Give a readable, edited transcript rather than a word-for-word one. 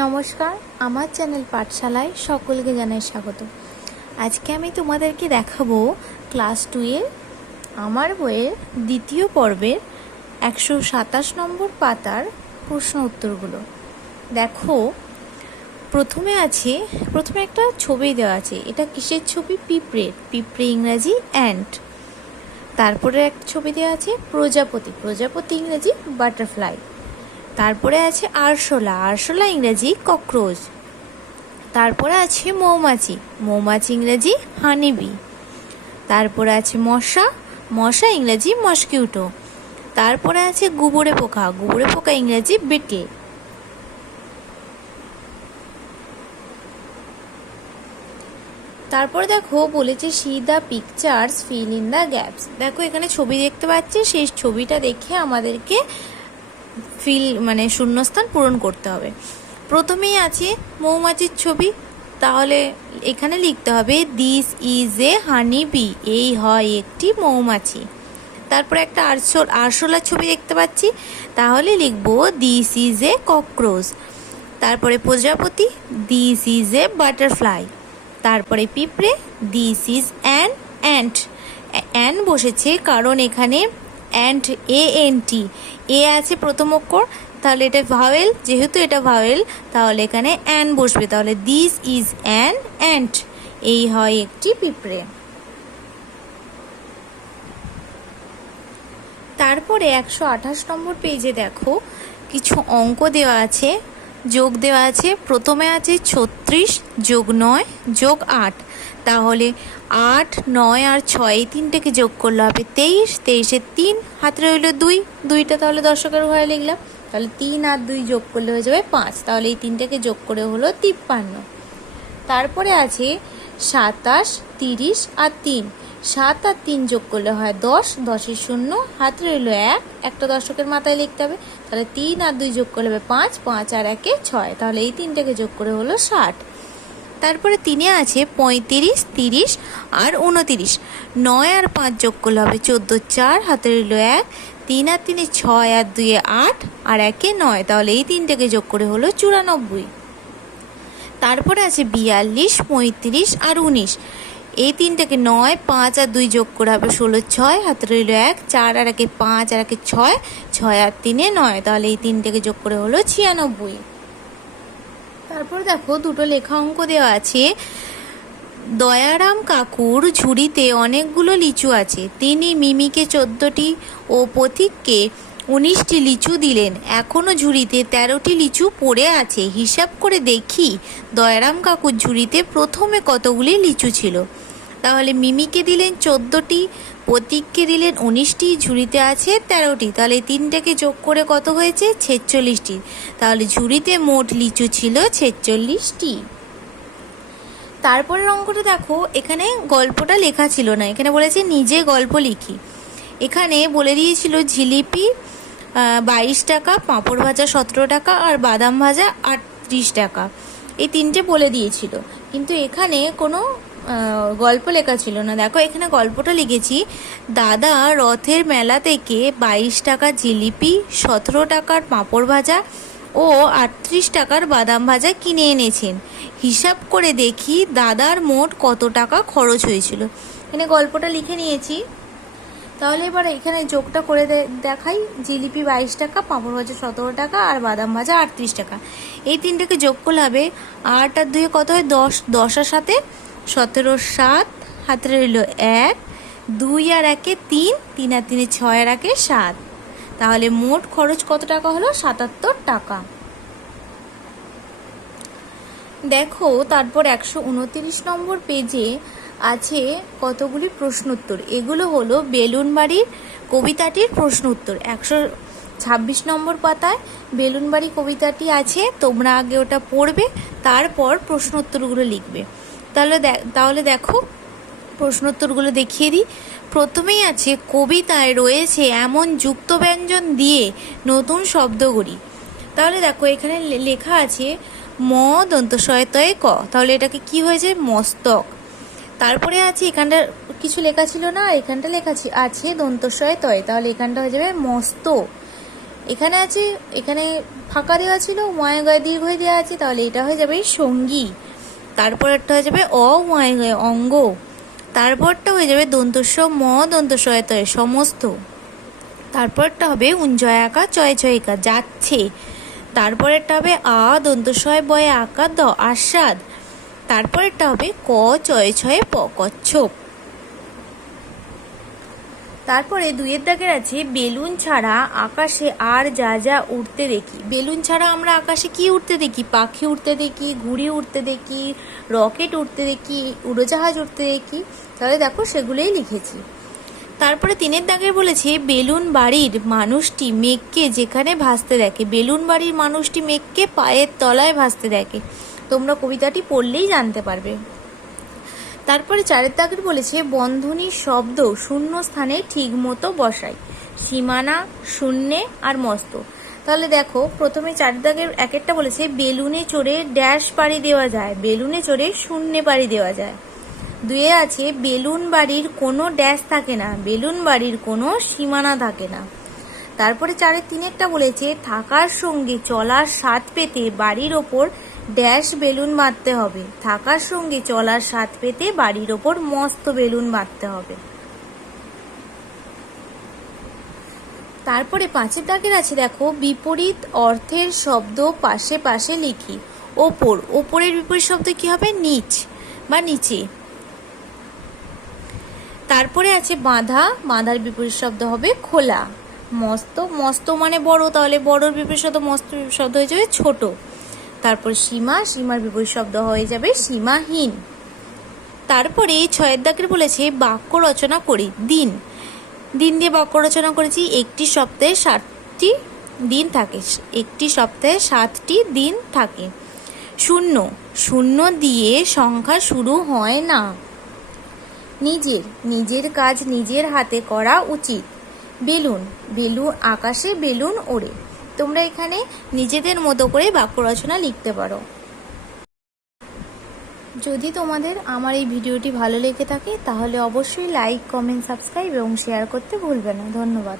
নমস্কার, আমার চ্যানেল পাঠশালায় সকলকে জানাই স্বাগত। আজকে আমি তোমাদেরকে দেখাবো ক্লাস 2 এর আমার বইয়ের দ্বিতীয় পর্বের 127 নম্বর পাতার প্রশ্ন উত্তরগুলো। দেখো, প্রথমে একটা ছবি দেওয়া আছে। এটা কিসের ছবি? পিঁপড়ে ইংরাজি অ্যান্ট। তারপরে একটা ছবি দেওয়া আছে প্রজাপতি ইংরাজি বাটারফ্লাই। তারপরে আছে আরশোলা ইংরেজি ককরোচ। তারপরে আছে মৌমাছি ইংরেজি হানিবি। তারপরে আছে মশা ইংরেজি মসকিউটো। তারপরে আছে গুবরে পোকা ইংরেজি বিটল। তারপরে দেখো বলেছে C the pictures fill in the gaps. দেখো এখানে ছবি দেখতে পাচ্ছি, সেই ছবিটা দেখে আমাদেরকে শূন্যস্থান পূরণ করতে হবে। প্রথমেই আছে মৌমাছির ছবি, তাহলে এখানে লিখতে হবে this is a honey B, এই হয় একটি মৌমাছি। তারপরে একটা আরশোলার ছবি দেখতে পাচ্ছি, তাহলে লিখবো দিস ইজ এ ককরোচ। তারপরে প্রজাপতি, দিস ইজ এ বাটারফ্লাই। তারপরে পিঁপড়ে, this is an ant. An বসেছে কারণ এখানে অ্যান্ট ANT এ আছে প্রথম অক্ষর, তাহলে এটা ভাওয়েল, যেহেতু এটা ভাওয়েল তাহলে এখানে অ্যান বসবে, তাহলে দিস ইজ অ্যান অ্যান্ট, এই হয় একটি পিঁপড়ে। তারপরে 128 নম্বর পেজে দেখো কিছু অঙ্ক দেওয়া আছে, যোগ দেওয়া আছে। প্রথমে আছে 36 যোগ 9 যোগ 8, তাহলে 8, 9 আর 6 এই তিনটাকে যোগ করলে হবে 23। 23-এর 3 হাতে রইল 2টা, তাহলে দশকের ঘরে লিখলাম। তাহলে 3 আর 2 যোগ করলে হয়ে যাবে 5, তাহলে এই তিনটাকে যোগ করে হলো 53। তারপরে আছে 27, 30 আর 3, 7 আর 3 যোগ করলে হয় 10, 10-এর 0 হাতে রইল 1, একটা দশকের মাথায় লিখতে হবে। তাহলে 3 আর 2 যোগ করলে হবে 5, 5 আর 1-এ 6, তাহলে এই তিনটাকে যোগ করে হলো 60। তারপরে 3-এ আছে 35, 30 আর 29, 9 আর 5 যোগ করলে হবে 14, 4 হাতে রইল 1, 3 আর 3-এ 6 আর 2-এ 8 আর 1-এ 9, তাহলে এই তিনটাকে যোগ করে হলো 94। তারপরে আছে 42, 35 আর 19, এই তিনটাকে 9, 5 আর 2 যোগ করে হবে 16, 6 হাতে রইল 1, 4 আর 1-এ 5 আর 1-এ 6, 6 আর 3-এ 9, তাহলে এই তিনটাকে যোগ করে হলো 96। তারপর দেখো দুটো লেখা অঙ্ক দেওয়া আছে। দয়ারাম কাকুর ঝুড়িতে অনেকগুলো লিচু আছে, তিনি মিমিকে 14টি ও পথিককে 19টি লিচু দিলেন। এখনও ঝুড়িতে 13টি লিচু পড়ে আছে। হিসাব করে দেখি দয়ারাম কাকুর ঝুড়িতে প্রথমে কতগুলি লিচু ছিল। তাহলে মিমিকে দিলেন 14টি, পথিককে দিলেন 19টি, ঝুড়িতে আছে 13টি, তাহলে এই তিনটাকে যোগ করে কত হয়েছে? 46টি। তাহলে ঝুড়িতে মোট লিচু ছিল 46টি। তারপরের অঙ্কটা দেখো, এখানে গল্পটা লেখা ছিল না, এখানে বলেছে নিজে গল্প লিখি। এখানে বলে দিয়েছিল জিলিপি 22 টাকা, পাঁপড় ভাজা 17 টাকা আর বাদাম ভাজা 38 টাকা, এই তিনটে বলে দিয়েছিল, কিন্তু এখানে কোনো গল্প লেখা ছিল না। দেখো এখানে গল্পটা লিখেছি, দাদা রথের মেলা থেকে 22 টাকার জিলিপি, 17 টাকার পাঁপড় ভাজা ও 38 টাকার বাদাম ভাজা কিনে এনেছেন। হিসাব করে দেখি দাদার মোট কত টাকা খরচ হয়েছিল। এখানে গল্পটা লিখে নিয়েছি, তাহলে এবার এখানে যোগটা করে দেখাই। জিলিপি 22 টাকা, পাঁপড় ভাজা 17 টাকা আর বাদাম ভাজা 38 টাকা, এই তিনটাকে যোগ করলে হবে 8 আর 2 কত হয় 10, 10 আর 7 17, 7 হাতে রইল 1, 2 আর 1-এ 3, 3 আর 3-এ 6 আর 1-এ 7, তাহলে মোট খরচ কত টাকা হলো? 77 টাকা। দেখো তারপর 129 নম্বর পেজে আছে কতগুলি প্রশ্ন উত্তর। এগুলো হলো বেলুন বাড়ির কবিতাটির প্রশ্ন উত্তর। 126 নম্বর পাতায় বেলুন বাড়ি কবিতাটি আছে, তোমরা আগে ওটা পড়বে, তারপর প্রশ্ন উত্তরগুলো লিখবে। তাহলে দেখো প্রশ্ন উত্তরগুলো দেখিয়ে দিই। প্রথমেই আছে কবিতায় রয়েছে এমন যুক্ত ব্যঞ্জন দিয়ে নতুন শব্দ গড়ি। তাহলে দেখো এখানে লেখা আছে দন্তসয়তয়ে ক, তাহলে এটাকে কি হয়েছে? মস্তক। তারপরে আছে এখানটা কিছু লেখা ছিল না, এখানটা লেখা আছে দন্তস্বয়ে তয়, তাহলে এখানটা হয়ে যাবে মস্ত। এখানে আছে, এখানে ফাঁকা দেওয়া ছিল, ময় গয় দীর্ঘই দেওয়া আছে, তাহলে এটা হয়ে যাবে সঙ্গী। তারপর একটা হয়ে যাবে ময় গয় অঙ্গ। তারপরটা হয়ে যাবে দন্তস্ব ম দন্তস্ব এতয়ে সমস্ত। তারপরটা হবে উঞ্জয় আঁকা চয় চয়িকা যাচ্ছে। তারপরেরটা হবে দন্তস্বয় বয়ে আঁকা দ আস্বাদ। তারপরেরটা হবে ক চয়ে ছয়ে প কচ্ছপ। তারপরে 2 দাগের আছে বেলুন ছাড়া আকাশে আর যা যা উড়তে দেখি। বেলুন ছাড়া আমরা আকাশে কি উড়তে দেখি? পাখি উড়তে দেখি, ঘুড়ি উড়তে দেখি, রকেট উড়তে দেখি, উড়োজাহাজ উড়তে দেখি। তাহলে দেখো সেগুলোই লিখেছি। তারপরে 3 দাগের বলেছে বেলুন বাড়ির মানুষটি মেঘকে যেখানে ভাসতে দেখে। বেলুন বাড়ির মানুষটি মেঘকে পায়ের তলায় ভাসতে দেখে। তোমরা কবিতাটি পড়লেই জানতে পারবে। তারপরে 4 দাগের বলেছে বন্ধনীর শব্দ শূন্য স্থানে ঠিক মতো বসাই। সীমানা, শূন্যে আর মস্ত। তাহলে দেখো প্রথমে 4 দাগের একেরটা বলেছে বেলুনে চড়ে ড্যাশ পাড়ি দেওয়া যায়, বেলুনে চড়ে শূন্যে পাড়ি দেওয়া যায়। 2 আছে বেলুন বাড়ির কোনো ড্যাশ থাকে না, বেলুন বাড়ির কোনো সীমানা থাকে না। তারপরে 4-এর 3-একটা বলেছে থাকার সঙ্গে চলার স্বাদ পেতে বাড়ির ওপর ড্যাশ বেলুন বাঁধতে হবে, থাকার সঙ্গে চলার স্বাদ পেতে বাড়ির ওপর মস্ত বেলুন বাঁধতে হবে। তারপরে 5 দাগের আছে দেখো বিপরীত অর্থের শব্দ পাশে পাশে লিখি। ওপর, ওপরের বিপরীত শব্দ কি হবে? নিচ বা নিচে। তারপরে আছে বাঁধা, বাঁধার বিপরীত শব্দ হবে খোলা। মস্ত, মস্ত মানে বড়, তাহলে বড়র বিপরীত শব্দ মস্ত শব্দ হয়ে যাবে ছোট। তারপর সীমা, সীমার বিপরীত শব্দ হয়ে যাবে সীমাহীন। তারপরে 6 দাগের বলেছে বাক্য রচনা করি। দিন, দিন দিয়ে বাক্য রচনা করেছি। একটি সপ্তাহে 7টি দিন থাকে, একটি সপ্তাহে 7টি দিন থাকে। শূন্য, শূন্য দিয়ে সংখ্যা শুরু হয় না। নিজের, নিজের কাজ নিজের হাতে করা উচিত। বেলুন, বেলুন আকাশে বেলুন ওড়ে। তোমরা এখানে নিজেদের মতো করে বাক্য রচনা লিখতে পারো। যদি তোমাদের আমার এই ভিডিওটি ভালো লেগে থাকে তাহলে অবশ্যই লাইক, কমেন্ট, সাবস্ক্রাইব এবং শেয়ার করতে ভুলবে না। ধন্যবাদ।